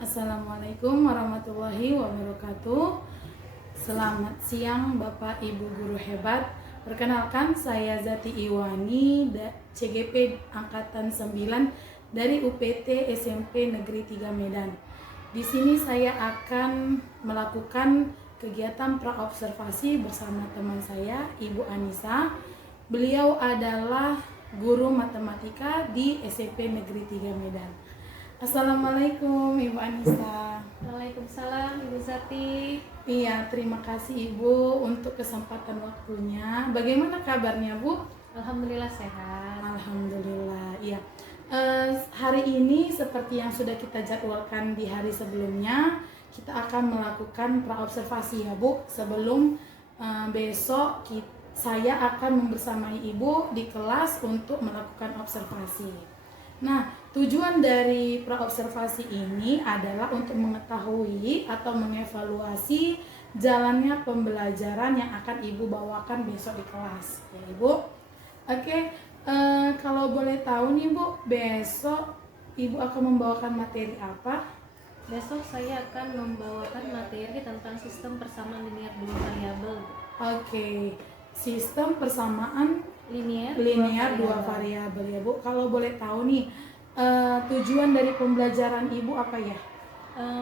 Assalamualaikum warahmatullahi wabarakatuh. Selamat siang Bapak Ibu guru hebat. Perkenalkan, saya Zati Iwani, CGP Angkatan 9 dari UPT SMP Negeri 3 Medan. Di sini saya akan melakukan kegiatan praobservasi bersama teman saya, Ibu Anissa. Beliau adalah guru matematika di SMP Negeri 3 Medan. Assalamualaikum Ibu Anissa. Waalaikumsalam Ibu Zati. Iya, terima kasih Ibu untuk kesempatan waktunya. Bagaimana kabarnya Bu? Alhamdulillah sehat. Alhamdulillah. Iya. Hari ini seperti yang sudah kita jadwalkan di hari sebelumnya, kita akan melakukan praobservasi ya Bu. Sebelum besok saya akan membersamai Ibu di kelas untuk melakukan observasi. Nah, tujuan dari praobservasi ini adalah untuk mengetahui atau mengevaluasi jalannya pembelajaran yang akan Ibu bawakan besok di kelas, ya Ibu. Oke, kalau boleh tahu nih Bu, besok Ibu akan membawakan materi apa? Besok saya akan membawakan materi tentang sistem persamaan linear dua variabel. Oke, sistem persamaan Linear dua variabel ya Bu. Kalau boleh tahu nih, tujuan dari pembelajaran Ibu apa ya?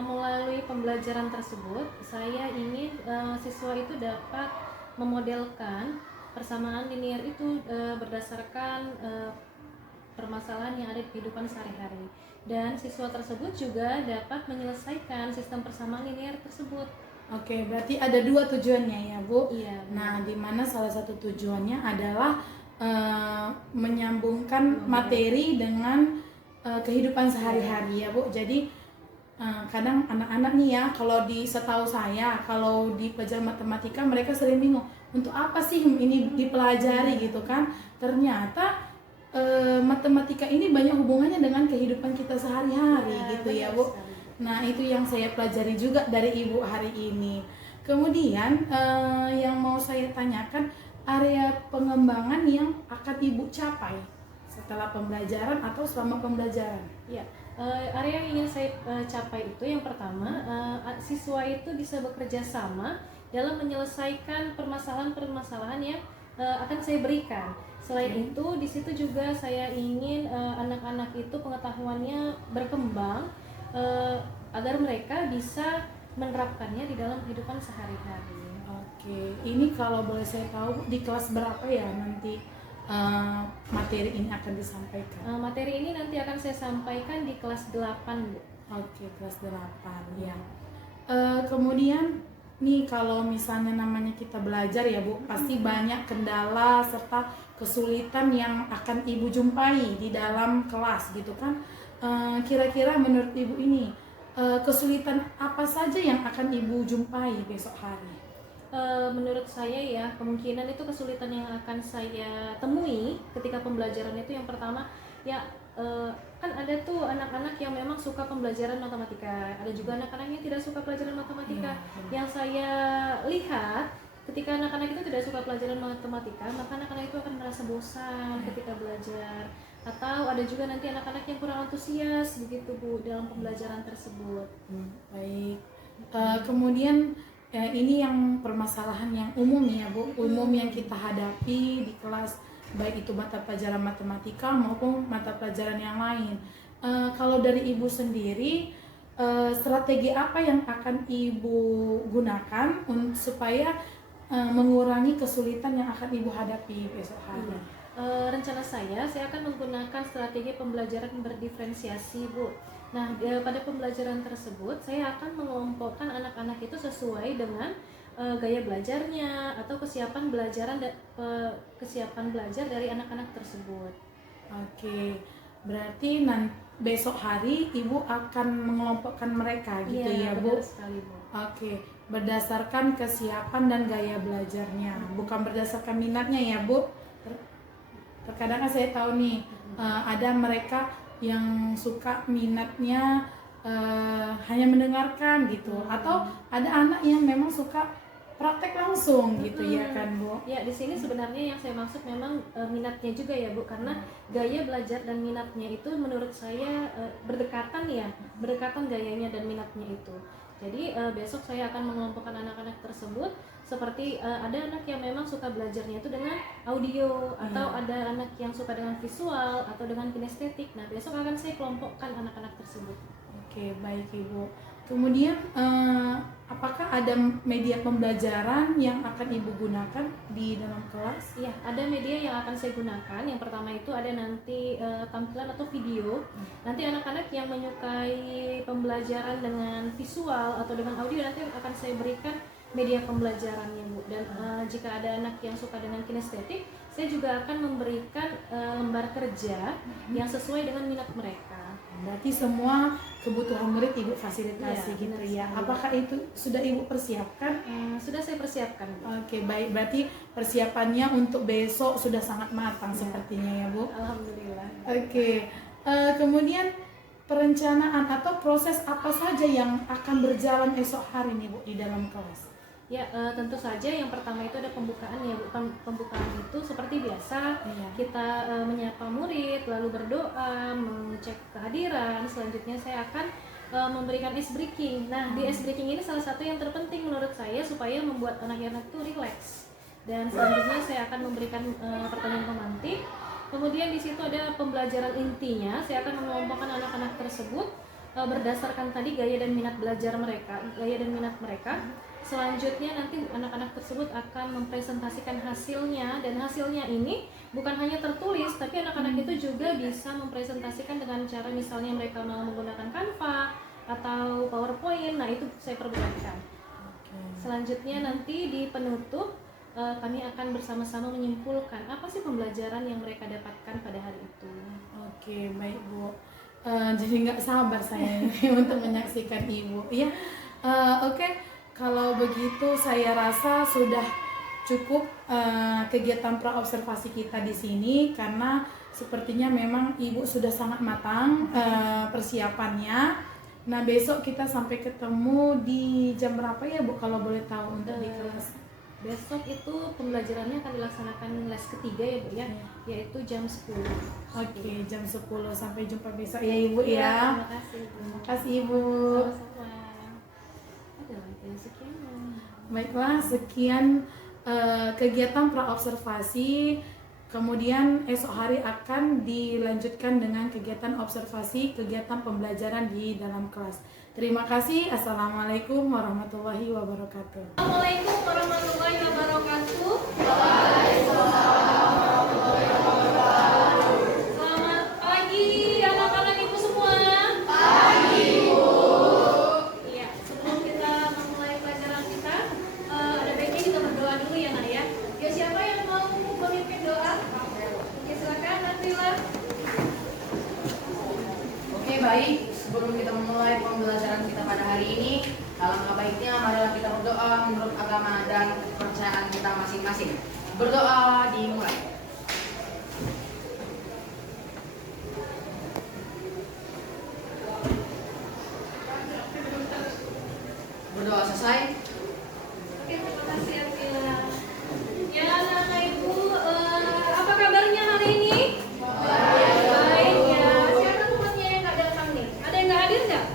Melalui pembelajaran tersebut, saya ingin siswa itu dapat memodelkan persamaan linear itu berdasarkan permasalahan yang ada di kehidupan sehari-hari, dan siswa tersebut juga dapat menyelesaikan sistem persamaan linear tersebut. Oke, berarti ada dua tujuannya ya Bu. Iya. Nah, di mana salah satu tujuannya adalah menyambungkan materi dengan kehidupan sehari-hari ya Bu. Jadi kadang anak-anak nih ya, kalau setahu saya, kalau di pelajaran matematika mereka sering bingung, untuk apa sih ini dipelajari gitu kan. Ternyata matematika ini banyak hubungannya dengan kehidupan kita sehari-hari gitu ya Bu. Nah, itu yang saya pelajari juga dari Ibu hari ini. Kemudian yang mau saya tanyakan, area pengembangan yang akan Ibu capai setelah pembelajaran atau selama pembelajaran? Ya, area yang ingin saya capai itu yang pertama, siswa itu bisa bekerja sama dalam menyelesaikan permasalahan-permasalahan yang akan saya berikan. Selain itu, di situ juga saya ingin anak-anak itu pengetahuannya berkembang agar mereka bisa menerapkannya di dalam kehidupan sehari-hari. Oke, ini kalau boleh saya tahu di kelas berapa ya nanti materi ini akan disampaikan? Materi ini nanti akan saya sampaikan di kelas 8, Bu. Oke, kelas 8 ya. Kemudian nih, kalau misalnya namanya kita belajar ya Bu, pasti banyak kendala serta kesulitan yang akan Ibu jumpai di dalam kelas gitu kan. Kira-kira menurut Ibu ini kesulitan apa saja yang akan Ibu jumpai besok hari? Menurut saya ya, kemungkinan itu kesulitan yang akan saya temui ketika pembelajaran itu yang pertama ya, kan ada tuh anak-anak yang memang suka pembelajaran matematika, ada juga anak-anak yang tidak suka pelajaran matematika. Yang saya lihat, ketika anak-anak itu tidak suka pelajaran matematika, maka anak-anak itu akan merasa bosan ketika belajar, atau ada juga nanti anak-anak yang kurang antusias begitu Bu dalam pembelajaran tersebut. Baik. Kemudian ini yang permasalahan yang umum ya Bu, umum yang kita hadapi di kelas, baik itu mata pelajaran matematika maupun mata pelajaran yang lain. Kalau dari Ibu sendiri, strategi apa yang akan Ibu gunakan supaya mengurangi kesulitan yang akan Ibu hadapi besok hari? Rencana saya akan menggunakan strategi pembelajaran berdiferensiasi Bu. Nah, pada pembelajaran tersebut saya akan mengelompokkan anak-anak itu sesuai dengan gaya belajarnya atau kesiapan belajar dari anak-anak tersebut. Oke, berarti besok hari Ibu akan mengelompokkan mereka gitu ya Bu? Benar sekali, Bu. Oke, berdasarkan kesiapan dan gaya belajarnya, bukan berdasarkan minatnya ya Bu? Terkadang saya tahu nih, ada mereka yang suka minatnya hanya mendengarkan gitu, atau ada anak yang memang suka praktek langsung gitu ya kan Bu? Ya, di sini sebenarnya yang saya maksud memang minatnya juga ya Bu, karena gaya belajar dan minatnya itu menurut saya berdekatan ya, berdekatan gayanya dan minatnya itu. Jadi besok saya akan mengelompokkan anak-anak tersebut seperti ada anak yang memang suka belajarnya itu dengan audio, atau ada anak yang suka dengan visual atau dengan kinestetik. Nah, besok akan saya kelompokkan anak-anak tersebut. Oke, baik Ibu. Kemudian apakah ada media pembelajaran yang akan Ibu gunakan di dalam kelas? Iya, ada media yang akan saya gunakan. Yang pertama itu ada nanti tampilan atau video. Nanti anak-anak yang menyukai pembelajaran dengan visual atau dengan audio nanti akan saya berikan media pembelajarannya Bu. Dan jika ada anak yang suka dengan kinestetik, saya juga akan memberikan lembar kerja yang sesuai dengan minat mereka. Berarti semua kebutuhan murid Ibu fasilitasi Iya, gitu benar ya. sekali. Apakah itu sudah Ibu persiapkan? Sudah saya persiapkan Bu. Oke, baik. Berarti persiapannya untuk besok sudah sangat matang sepertinya ya Bu. Alhamdulillah. Oke. Kemudian perencanaan atau proses apa saja yang akan berjalan esok hari nih Bu di dalam kelas? Ya, tentu saja yang pertama itu ada pembukaan ya Bu. Pembukaan itu seperti biasa, Iya. kita menyapa murid, lalu berdoa, mengecek kehadiran. Selanjutnya saya akan memberikan ice breaking. Nah, di ice breaking ini salah satu yang terpenting menurut saya supaya membuat anak-anak itu relax. Dan selanjutnya saya akan memberikan pertanyaan pemantik. Kemudian di situ ada pembelajaran intinya. Saya akan mengelompokkan anak-anak tersebut berdasarkan tadi gaya dan minat belajar mereka, gaya dan minat mereka. Selanjutnya nanti anak-anak tersebut akan mempresentasikan hasilnya, dan hasilnya ini bukan hanya tertulis, tapi anak-anak itu juga bisa mempresentasikan dengan cara misalnya mereka mau menggunakan Canva atau PowerPoint. Nah, itu saya perbolehkan. Selanjutnya nanti di penutup kami akan bersama-sama menyimpulkan apa sih pembelajaran yang mereka dapatkan pada hari itu. Oke, baik Bu. Jadi nggak sabar saya ini untuk menyaksikan Ibu. Ya, oke. Kalau begitu saya rasa sudah cukup kegiatan praobservasi kita di sini, karena sepertinya memang Ibu sudah sangat matang persiapannya. Nah, besok kita sampai ketemu di jam berapa ya Bu kalau boleh tahu untuk di kelas? Besok itu pembelajarannya akan dilaksanakan les ketiga ya Bu ya, yaitu jam 10. Oke, jam 10. Sampai jumpa besok ya Ibu ya. Terima kasih Bu. Terima kasih Ibu. Sama-sama. Ada lagi sekian. Baiklah, sekian kegiatan praobservasi. Kemudian esok hari akan dilanjutkan dengan kegiatan observasi, kegiatan pembelajaran di dalam kelas. Terima kasih. Assalamualaikum warahmatullahi wabarakatuh. Assalamualaikum warahmatullahi wabarakatuh. Selamat pagi anak-anak Ibu semua. Pagi Bu. Iya, sebelum kita memulai pelajaran kita, ada baiknya kita berdoa dulu ya Nak ya. Ya, siapa yang mau memimpin doa? Oke, silakan Nabila. Oke, baik. Sebelum kita memulai pembelajaran kita pada hari ini, alangkah baiknya marilah kita berdoa menurut agama dan kepercayaan kita masing-masing. Berdoa dimulai. Berdoa selesai. Oke, terima kasih Nabila. Ya anak-anak Ibu, apa kabarnya hari ini? Baik ya. Siapa temannya yang nggak datang nih? Ada yang nggak hadir nggak?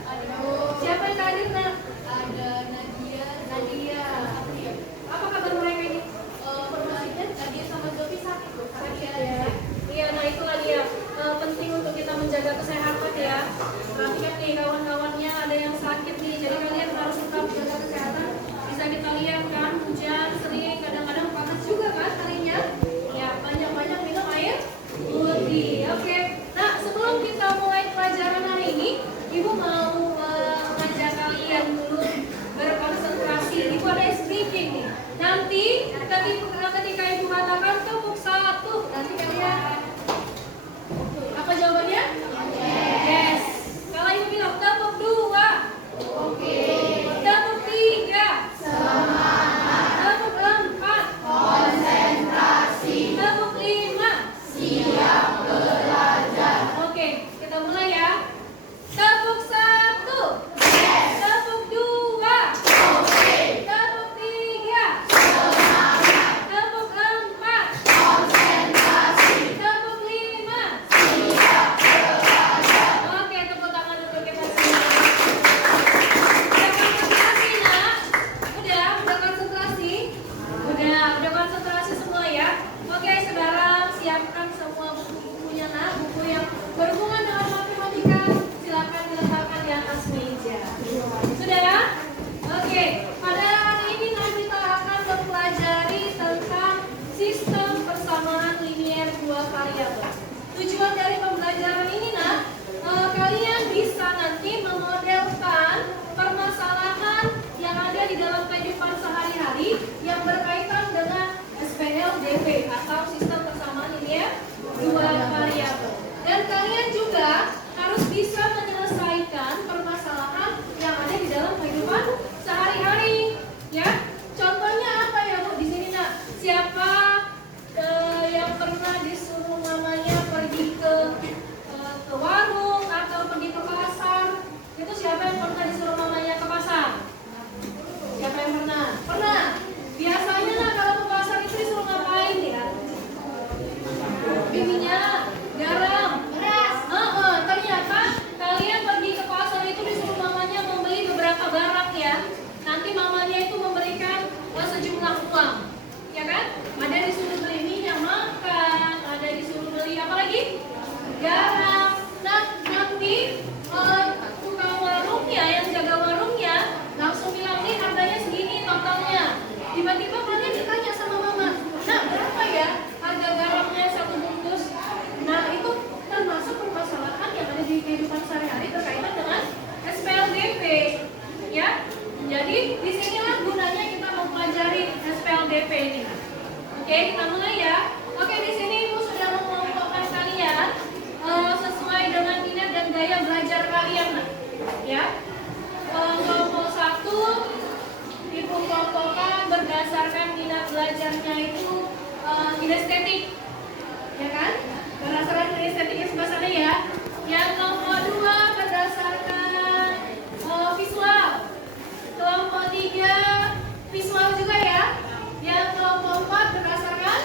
Siapa yang nggak hadir Nak? Ada Nadia. Apa kabar mereka ini? Informasinya Nadia sama Zofi sakit loh. Ya. Iya, nah itulah dia. Penting untuk kita menjaga kesehatan ya. Perhatikan nih kawan-kawannya ada yang sakit nih, jadi kalian harus tetap menjaga kesehatan. Bisa kita lihat kan hujan sering, kadang-kadang panas juga kan harinya. Ya, banyak-banyak minum air putih. Oke. Nah, sebelum kita mulai pelajaran hari ini, Ibu mau mengajak kalian dulu berkonsentrasi. Ibu ada speaking nih. Nanti ketika Ibu katakan tepuk 1, nanti kalian apa jawabannya? Yes. Kalau Ibu bilang tepuk 2. Oke. belajarnya itu kinestetik, ya kan? Berdasarkan kinestetik yang sebelah sana ya. Yang nomor 2 berdasarkan visual. Kelompok 3 visual juga ya. Yang kelompok 4 berdasarkan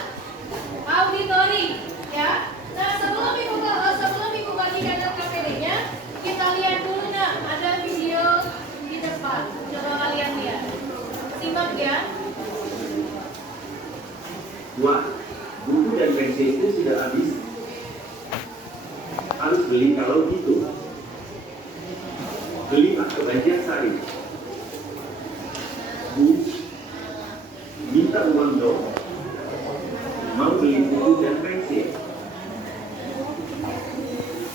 auditori, ya. Nah, sebelum ibu bagikan LKPD-nya, kita lihat dulu nak, ada video di depan. Coba kalian lihat. Simak ya. Wah, buku dan pensil itu sudah habis. Harus beli kalau gitu. Beli Pak ke Banjarsari. Bu, minta uang dong. Mau beli buku dan pensil.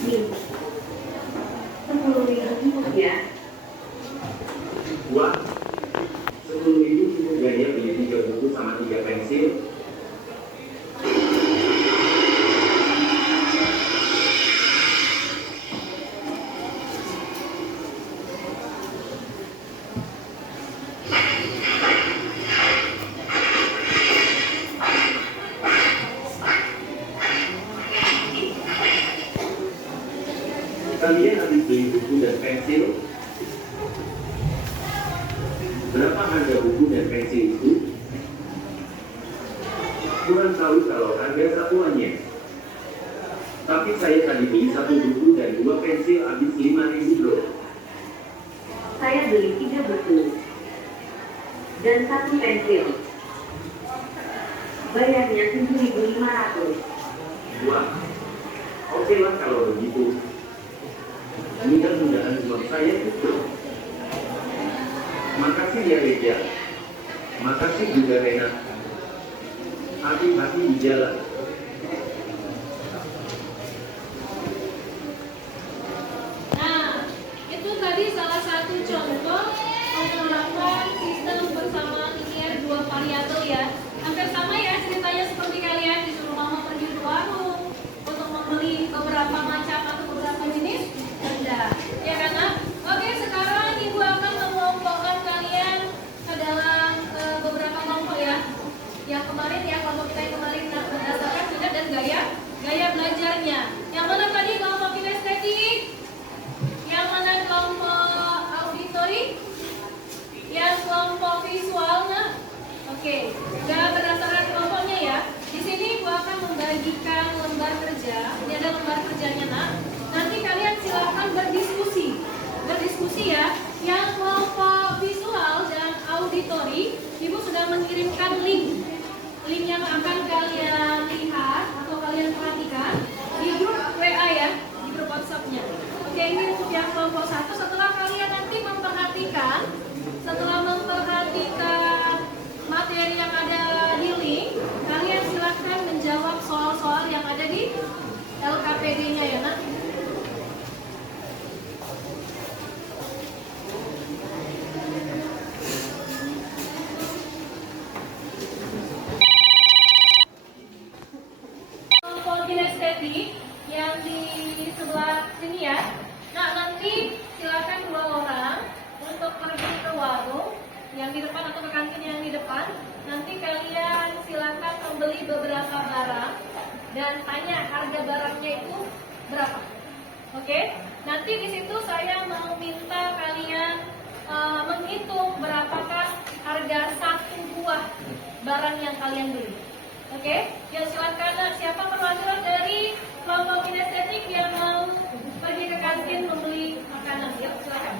Nih, 10.000 ya. Wah, 10.000 cukup gak ya beli 3 buku sama 3 pensil? Kalian habis beli buku dan pensil? Berapa harga buku dan pensil itu? Kurang tahu kalau harga satuannya. Tapi saya tadi beli 1 buku dan 2 pensil habis 5.000 bro. Saya beli 3 buku dan 1 pensil. Bayarnya 7.500. Wah, oke lah kalau begitu. Mudah-mudahan uang saya cukup. Makasih ya Reja. Makasih juga Rena. Hati-hati di jalan. Nah, itu tadi salah satu contoh penerapan sistem bersamaan linear 2 variabel ya. Hampir sama ya ceritanya seperti kalian disuruh mama pergi ke warung untuk membeli beberapa macam atau beberapa jenis benda. Ya kan? Nak? Oke, sekarang ibu akan mengelompokkan kalian ke dalam beberapa kelompok ya. Yang kemarin ya, kelompok kita yang kemarin berdasarkan minat dan gaya belajarnya. Yang mana tadi kelompok kinestetik? Yang mana kelompok auditori? Yang kelompok visual, nah? Oke, udah berdasarkan kelompoknya ya. Di sini gua akan membagikan lembar kerja. Ini ada lembar kerjanya, nak. Nanti kalian silahkan berdiskusi ya. Yang kelompok visual dan auditori, ibu sudah mengirimkan link yang akan kalian lihat atau kalian perhatikan di grup WA ya, di grup WhatsApp-nya. Oke, ini untuk yang kelompok 1. Setelah kalian nanti memperhatikan materi yang ada di link, kalian silahkan menjawab soal-soal yang ada di LKPD-nya ya, nak. Kelompok kinestetik yang di sebelah sini ya. Nah, nanti silakan 2 orang untuk pergi ke warung yang di depan atau ke kantin yang di depan. Nanti kalian silakan membeli beberapa barang dan tanya harga barangnya itu berapa. Oke? Nanti di situ saya mau minta kalian menghitung berapakah harga 1 buah barang yang kalian beli. Oke? Ya silakan, siapa perwakilan dari kelompok kinestetik yang mau pergi ke kantin membeli makanan? Yuk, silakan.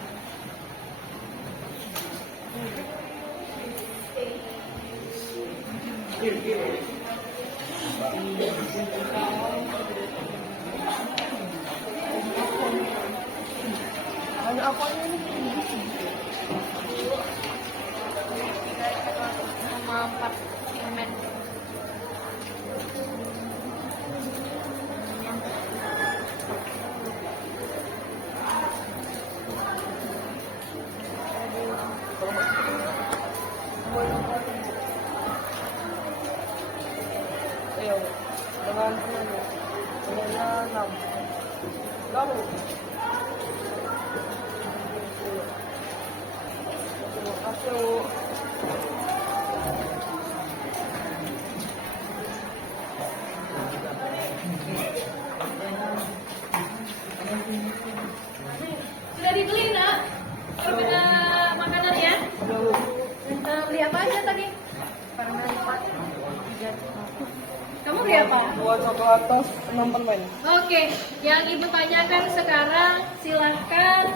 coklat tos 6 permen. Oke, yang Ibu tanyakan sekarang silahkan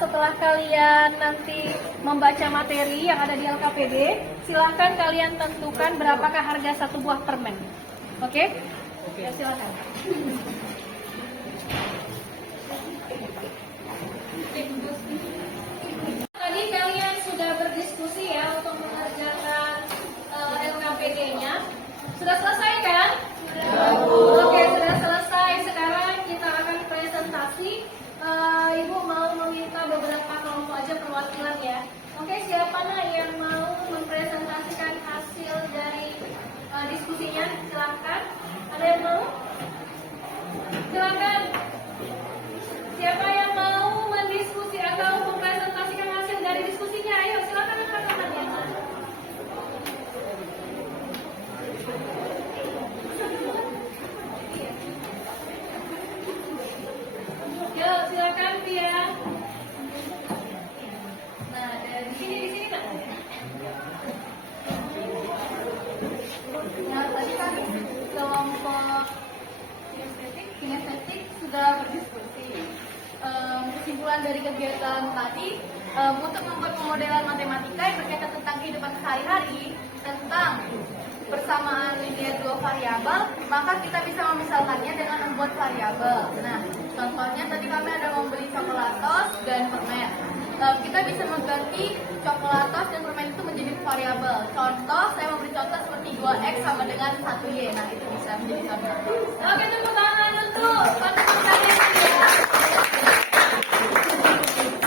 setelah kalian nanti membaca materi yang ada di LKPD, silahkan kalian tentukan berapakah harga satu buah permen. Oke? Ya, silahkan. Tadi kalian sudah berdiskusi ya untuk mengerjakan LKPD-nya. Sudah selesai kan? Oke, sudah selesai. Sekarang kita akan presentasi. Ibu mau meminta beberapa kelompok aja perwakilan ya. Oke, siapa yang mau mempresentasikan hasil dari diskusinya? Silakan. Ada yang mau? Silakan. Siapa yang mau mendiskusi atau mempresentasikan hasil dari diskusinya? Ayo, silakan angkat tangannya. Yuk, silakan Pia. Nah, dari sini kan. Nah, tadi kan kelompok kinestetik sudah berdiskusi. Kesimpulan dari kegiatan tadi, untuk membuat pemodelan matematika yang berkaitan tentang kehidupan sehari-hari, tentang persamaan linear dua variabel, maka kita bisa memisalkannya dengan membuat variabel. Nah, contohnya tadi kami ada membeli coklatos dan permen. Kita bisa mengganti coklatos dan permen itu menjadi variabel. Contoh, saya memberi contoh seperti 2x sama dengan 1y. Nah, itu bisa menjadi contoh. Oke, tepuk tangan untuk teman-teman ya.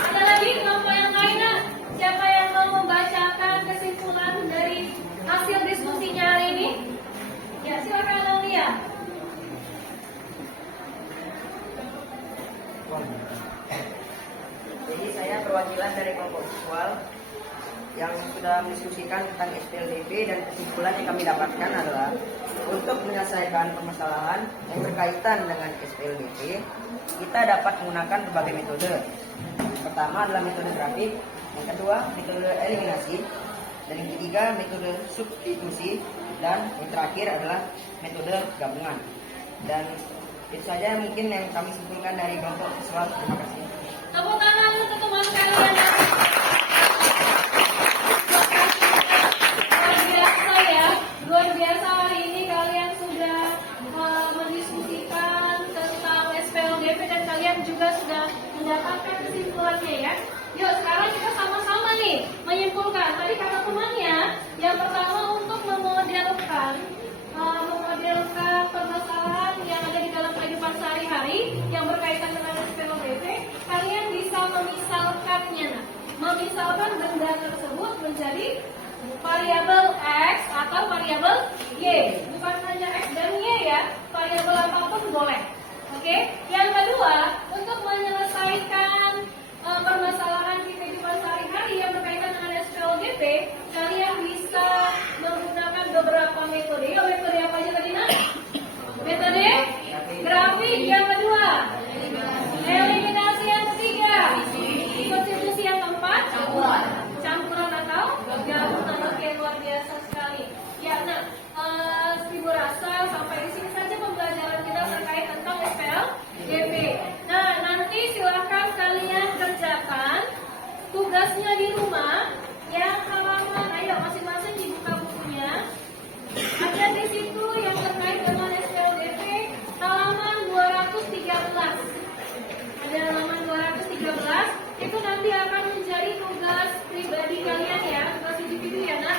Ada lagi kelompok yang lainnya? Siapa yang mau membacakan kesimpulan dari hasil diskusinya hari ini? Ya, silakan Aulia. Jadi saya perwakilan dari kelompok visual yang sudah mendiskusikan tentang SPLDP, dan kesimpulan yang kami dapatkan adalah untuk menyelesaikan permasalahan yang berkaitan dengan SPLDP, kita dapat menggunakan berbagai metode. Pertama adalah metode grafik, yang kedua metode eliminasi, dan yang ketiga metode substitusi, dan yang terakhir adalah metode gabungan. Dan itu saja mungkin yang kami simpulkan dari kelompok visual. Terima kasih. Tepuk tangan untuk teman kalian. Luar biasa ya, luar biasa hari ini kalian sudah mendiskusikan tentang SPLDP dan kalian juga sudah mendapatkan kesimpulannya ya. Yuk sekarang kita sama-sama nih menyimpulkan. Tadi kata temannya yang pertama untuk memodelkan permasalahan yang ada di dalam kehidupan sehari-hari yang berkaitan dengan SPLDP, kalian bisa memisalkannya. Memisalkan benda tersebut menjadi variabel X atau variabel Y. Bukan hanya X dan Y ya, variabel apapun boleh. Oke? Yang kedua, untuk menyelesaikan permasalahan di kehidupan sehari-hari yang berkaitan dengan SPLDP, kalian bisa menggunakan beberapa metode. Yuk, metode apa aja tadi, Nak? Metode grafik yang kedua, eliminasi yang ketiga, substitusi yang keempat, campuran atau gabungan. Oke, luar biasa sekali. Ya, nah, Ibu rasa sampai di sini saja pembelajaran kita terkait tentang SPLDP. Nah, nanti silakan kalian kerjakan tugasnya di rumah. Yang halaman, ayo masing-masing dibuka bukunya. Ada di situ yang terkait dengan SPLDP halaman 213. Ada halaman 213. Itu nanti akan menjadi tugas pribadi kalian ya, tugas individu ya nak.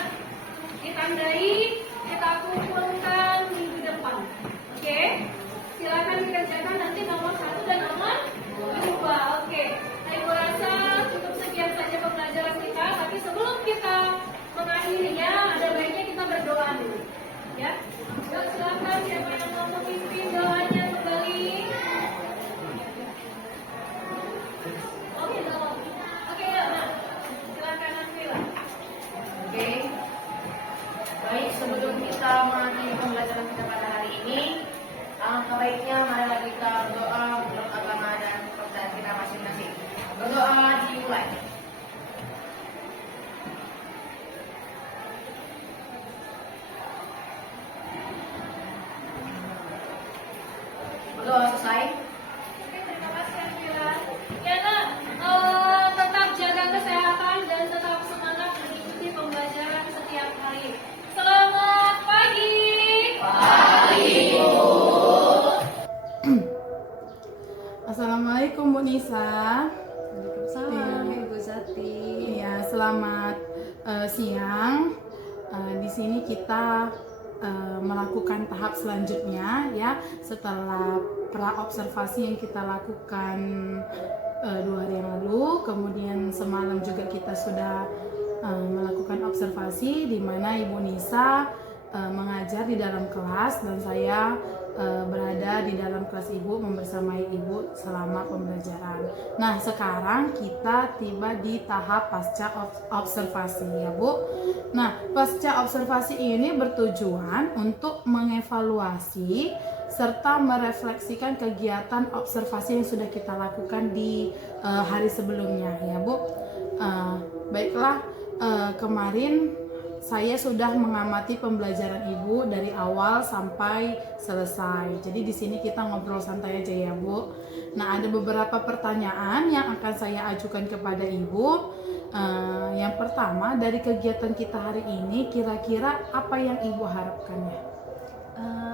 Ditandai, kita kumpulkan minggu depan. Oke? Silakan dikerjakan nanti nomor 1 dan nomor 2. Oke. Nah, Ibu rasa cukup sekian saja pembelajaran kita. Tapi sebelum kita mengakhirinya, ada baiknya kita berdoa dulu. Ya. Yuk, silakan siapa yang mau memimpin doanya kembali. Oke, doa. Oke, ya, nah. Silakan Nafila. Oke. Baik, sebelum kita mengakhiri pembelajaran kita pada hari ini, alangkah baiknya marilah kita berdoa menurut agama dan kepercayaan kita masing-masing. Berdoa dimulai. selesai. Oke, terima kasih Angela. Ya nak, tetap jaga kesehatan dan tetap semangat mengikuti pembelajaran setiap hari. Selamat pagi. Assalamualaikum Bu Nisa. Waalaikumsalam Iya. Ibu Zati. Iya, selamat siang. Di sini kita melakukan tahap selanjutnya ya, setelah pra observasi yang kita lakukan 2 hari yang lalu, kemudian semalam juga kita sudah melakukan observasi di mana Ibu Nisa mengajar di dalam kelas dan saya berada di dalam kelas Ibu membersamai Ibu selama pembelajaran. Nah, sekarang kita tiba di tahap pasca observasi ya Bu. Nah, pasca observasi ini bertujuan untuk mengevaluasi serta merefleksikan kegiatan observasi yang sudah kita lakukan di hari sebelumnya ya Bu. Baiklah, kemarin saya sudah mengamati pembelajaran Ibu dari awal sampai selesai. Jadi di sini kita ngobrol santai aja ya Bu. Nah, ada beberapa pertanyaan yang akan saya ajukan kepada Ibu. Yang pertama, dari kegiatan kita hari ini, kira-kira apa yang Ibu harapkannya?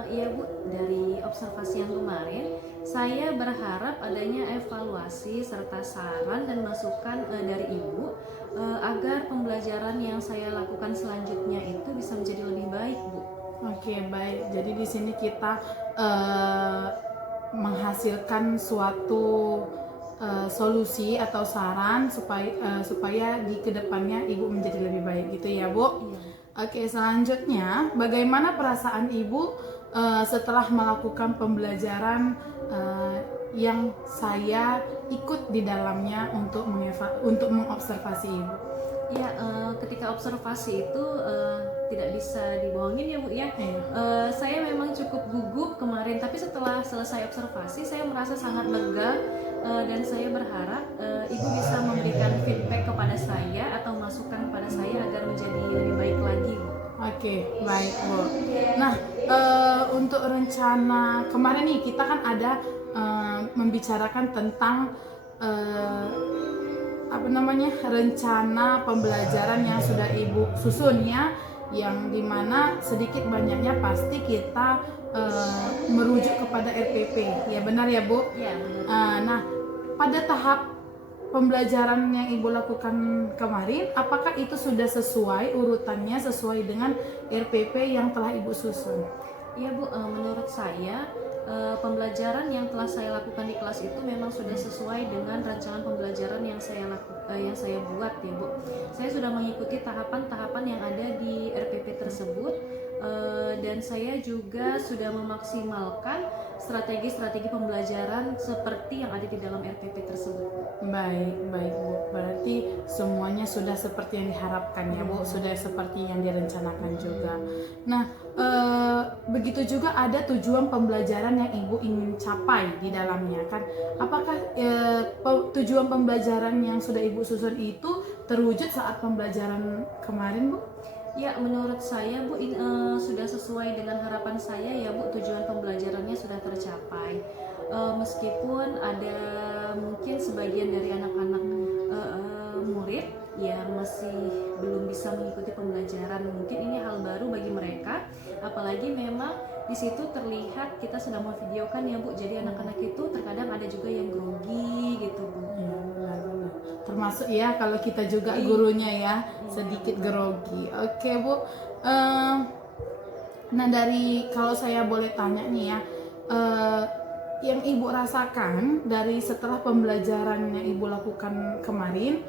Iya Bu, dari observasi yang kemarin, saya berharap adanya evaluasi serta saran dan masukan dari Ibu agar pembelajaran yang saya lakukan selanjutnya itu bisa menjadi lebih baik Bu. Oke, baik. Jadi di sini kita menghasilkan suatu solusi atau saran supaya di kedepannya Ibu menjadi lebih baik gitu ya Bu. Iya. Oke, selanjutnya bagaimana perasaan Ibu setelah melakukan pembelajaran yang saya ikut di dalamnya untuk mengobservasi Ibu? Ya, ketika observasi itu tidak bisa dibohongin ya Bu ya. Iya. Saya memang cukup gugup kemarin, tapi setelah selesai observasi saya merasa sangat lega dan saya berharap Ibu bisa memberikan feedback kepada saya atau masukan kepada saya agar menjadi lebih baik lagi Bu. Oke, baik Bu. Nah, untuk rencana kemarin nih kita kan ada membicarakan tentang rencana pembelajaran yang sudah Ibu susun ya, yang dimana sedikit banyaknya pasti kita merujuk kepada RPP. Ya benar ya Bu? Ya, benar. Nah, pada tahap pembelajaran yang Ibu lakukan kemarin, apakah itu sudah sesuai urutannya sesuai dengan RPP yang telah Ibu susun? Iya Bu, menurut saya pembelajaran yang telah saya lakukan di kelas itu memang sudah sesuai dengan rancangan pembelajaran yang saya buat ya Bu. Saya sudah mengikuti tahapan-tahapan yang ada di RPP tersebut dan saya juga sudah memaksimalkan strategi-strategi pembelajaran seperti yang ada di dalam RPP tersebut. Baik Bu. Berarti semuanya sudah seperti yang diharapkan ya Bu, sudah seperti yang direncanakan juga. Nah, begitu juga ada tujuan pembelajaran yang Ibu ingin capai di dalamnya kan. Apakah tujuan pembelajaran yang sudah Ibu susun itu terwujud saat pembelajaran kemarin Bu? Ya, menurut saya Bu sudah sesuai dengan harapan saya ya Bu, tujuan pembelajarannya sudah tercapai. Meskipun ada mungkin sebagian dari anak-anak murid yang masih belum bisa mengikuti pembelajaran, mungkin ini hal baru bagi mereka, apalagi memang di situ terlihat kita sedang memvideokan ya Bu, jadi anak-anak itu terkadang ada juga yang grogi gitu Bu. Iya, benar. Termasuk ya kalau kita juga Iya. gurunya ya sedikit grogi. Oke Bu. Nah, dari kalau saya boleh tanya nih ya, yang Ibu rasakan dari setelah pembelajaran yang Ibu lakukan kemarin,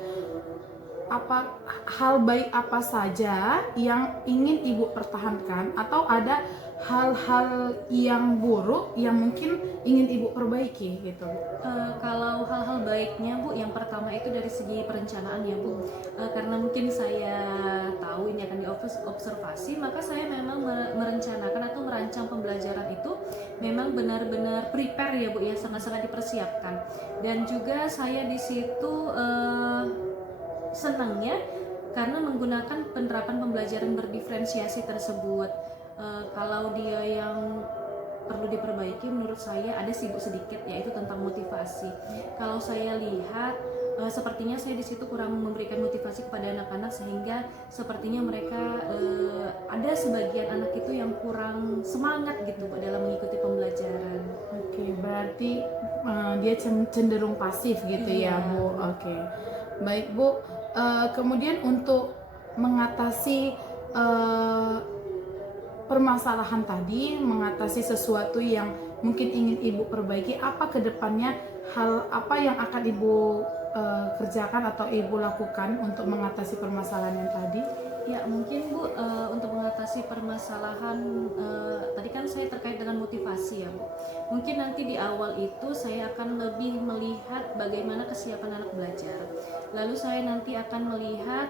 apa hal baik apa saja yang ingin Ibu pertahankan, atau ada hal-hal yang buruk yang mungkin ingin Ibu perbaiki gitu Bu? Kalau hal-hal baiknya Bu, yang pertama itu dari segi perencanaan ya Bu, karena mungkin saya tahu ini akan diobservasi, maka saya memang merencanakan atau merancang pembelajaran itu memang benar-benar prepare ya Bu ya, sangat-sangat dipersiapkan. Dan juga saya di situ senangnya karena menggunakan penerapan pembelajaran berdiferensiasi tersebut. Kalau dia yang perlu diperbaiki menurut saya ada sih Bu sedikit, yaitu tentang motivasi. Kalau saya lihat sepertinya saya di situ kurang memberikan motivasi kepada anak-anak, sehingga sepertinya mereka ada sebagian anak itu yang kurang semangat gitu Pak dalam mengikuti pembelajaran. Oke, berarti dia cenderung pasif gitu ya, Iya. Bu. Oke. Baik, Bu. Kemudian untuk mengatasi permasalahan tadi, mengatasi sesuatu yang mungkin ingin Ibu perbaiki, apa ke depannya, hal apa yang akan Ibu kerjakan atau Ibu lakukan untuk mengatasi permasalahan yang tadi? Ya mungkin Bu, untuk mengatasi permasalahan tadi kan saya terkait dengan motivasi ya Bu. Mungkin nanti di awal itu saya akan lebih melihat bagaimana kesiapan anak belajar. Lalu saya nanti akan melihat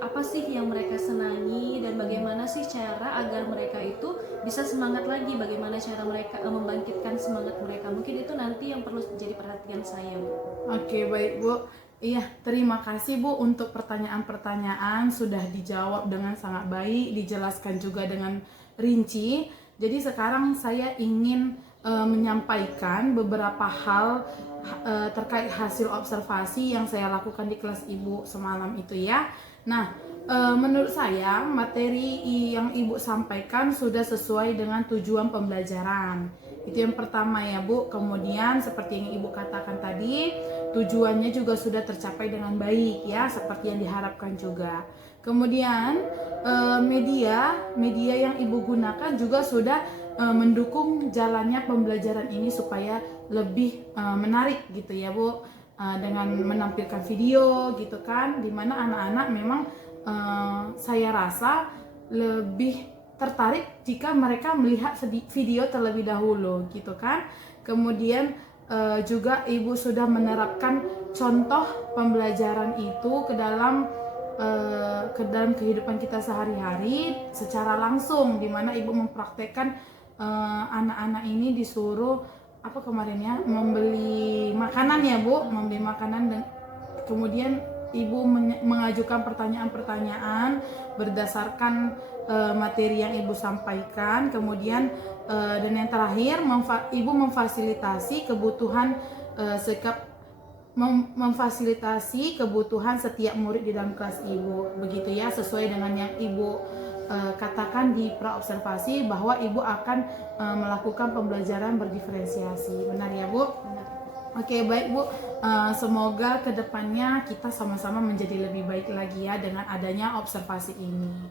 apa sih yang mereka senangi dan bagaimana sih cara agar mereka itu bisa semangat lagi, bagaimana cara mereka membangkitkan semangat mereka. Mungkin itu nanti yang perlu jadi perhatian saya Bu. Oke, baik Bu. Iya, terima kasih Bu untuk pertanyaan-pertanyaan, sudah dijawab dengan sangat baik, dijelaskan juga dengan rinci. Jadi sekarang saya ingin menyampaikan beberapa hal terkait hasil observasi yang saya lakukan di kelas Ibu semalam itu ya. Nah, menurut saya materi yang Ibu sampaikan sudah sesuai dengan tujuan pembelajaran. Itu yang pertama ya Bu. Kemudian seperti yang Ibu katakan tadi, tujuannya juga sudah tercapai dengan baik ya, seperti yang diharapkan juga. Kemudian media yang Ibu gunakan juga sudah mendukung jalannya pembelajaran ini supaya lebih menarik gitu ya Bu, dengan menampilkan video gitu kan, dimana anak-anak memang saya rasa lebih tertarik jika mereka melihat video terlebih dahulu gitu kan. Kemudian juga Ibu sudah menerapkan contoh pembelajaran itu ke dalam kehidupan kita sehari-hari secara langsung, di mana Ibu mempraktekkan anak-anak ini disuruh apa kemarin ya, membeli makanan ya Bu, membeli makanan, dan kemudian Ibu mengajukan pertanyaan-pertanyaan berdasarkan materi yang Ibu sampaikan. Kemudian dan yang terakhir, Ibu memfasilitasi kebutuhan memfasilitasi kebutuhan setiap murid di dalam kelas Ibu. Begitu ya, sesuai dengan yang Ibu katakan di praobservasi bahwa Ibu akan melakukan pembelajaran berdiferensiasi. Benar ya Bu? Benar. Oke, baik Bu. Semoga kedepannya kita sama-sama menjadi lebih baik lagi ya dengan adanya observasi ini.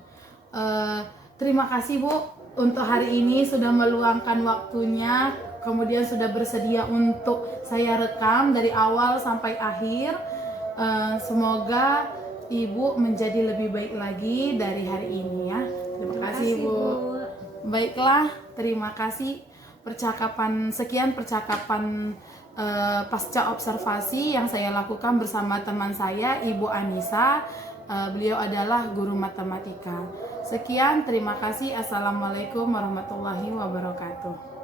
Terima kasih Bu untuk hari ini sudah meluangkan waktunya, kemudian sudah bersedia untuk saya rekam dari awal sampai akhir. Semoga Ibu menjadi lebih baik lagi dari hari ini ya. Terima kasih Bu. Baiklah, terima kasih sekian percakapan pasca observasi yang saya lakukan bersama teman saya, Ibu Anissa. Beliau adalah guru matematika. Sekian, terima kasih. Assalamualaikum warahmatullahi wabarakatuh.